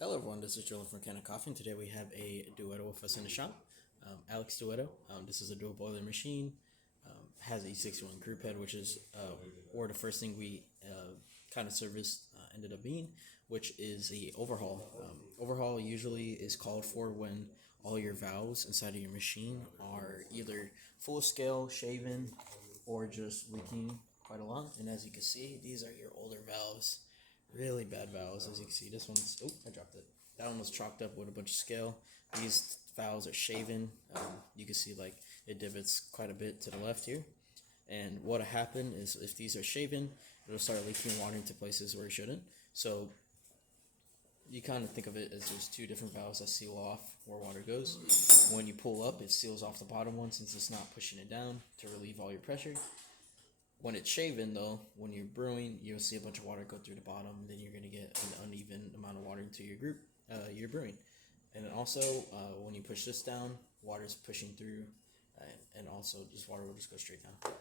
Hello everyone, this is Joel from Kanen Coffee, and today we have a Duetto with us in the shop. Alex Duetto. This is a dual boiler machine. Has a 61 group head, which is or the first thing we kind of serviced ended up being, which is a overhaul. Overhaul usually is called for when all your valves inside of your machine are either full scale, shaven, or just leaking quite a lot. And as you can see, these are your older valves. Really bad valves, as you can see. This one's, oh, I dropped it. That one was chalked up with a bunch of scale. These valves are shaven. You can see like it divots quite a bit to the left here. And what'll happen is if these are shaven, it'll start leaking water into places where it shouldn't. So you kind of think of it as there's two different valves that seal off where water goes. When you pull up, it seals off the bottom one since it's not pushing it down to relieve all your pressure. When it's shaven, though, when you're brewing, you'll see a bunch of water go through the bottom. Then you're going to get an uneven amount of water into your brewing. And then also, when you push this down, water's pushing through, and also just water will just go straight down.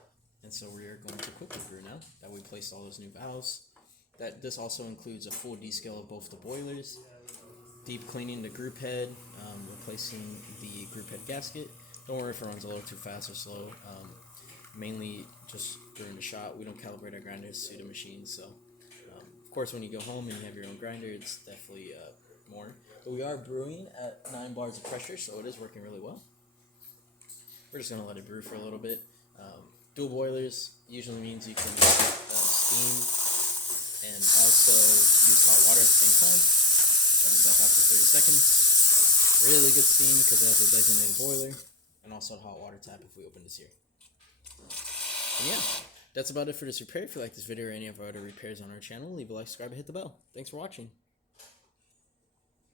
And so we are going to quickly brew now that we placed all those new valves. This also includes a full descale of both the boilers, deep cleaning the group head, replacing the group head gasket. Don't worry if it runs a little too fast or slow. Mainly just during the shot, we don't calibrate our grinders to the machine, so of course when you go home and you have your own grinder, it's definitely more. But we are brewing at 9 bars of pressure, so it is working really well. We're just going to let it brew for a little bit. Dual boilers usually means you can steam and also use hot water at the same time. Turn this off after 30 seconds. Really good steam because it has a designated boiler, and also a hot water tap if we open this here. And yeah, that's about it for this repair. If you like this video or any of our other repairs on our channel, leave a like, subscribe, and hit the bell. Thanks for watching.